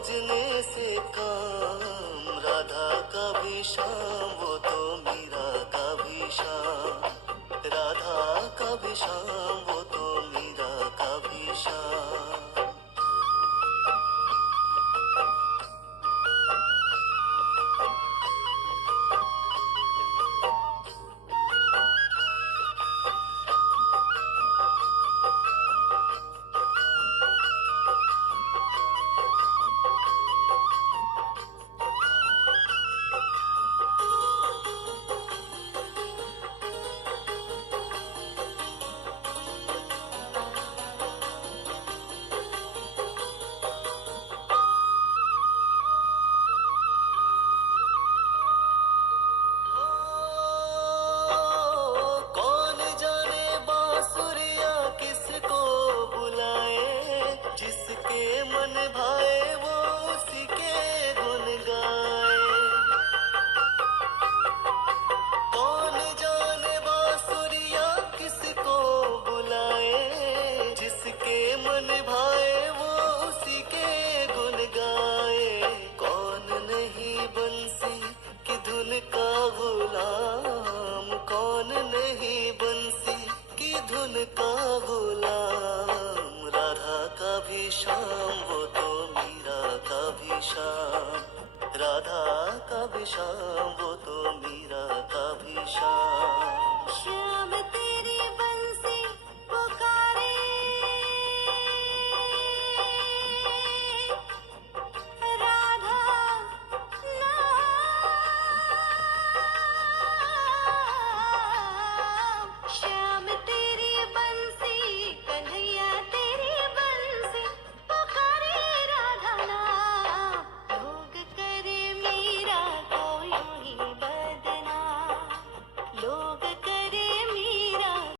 खोजने से काम, राधा का भी श्याम वो तो मीरा का भी श्याम, राधा का भी श्याम वो तो मीरा का भी श्याम। कौन जाने बांसुरिया किसको बुलाए, जिसके मन भाए वो उसी के गुन गाए। कौन जाने बांसुरिया किसको बुलाए, जिसके मन भाए वो उसी के गुन गाए। कौन नहीं बंसी की धुन का गुलाम, कौन नहीं बंसी की धुन का गुलाम, राधा का भी श्याम वो तो मीरा का भी श्याम, राधा का भी श्याम वो तो मीरा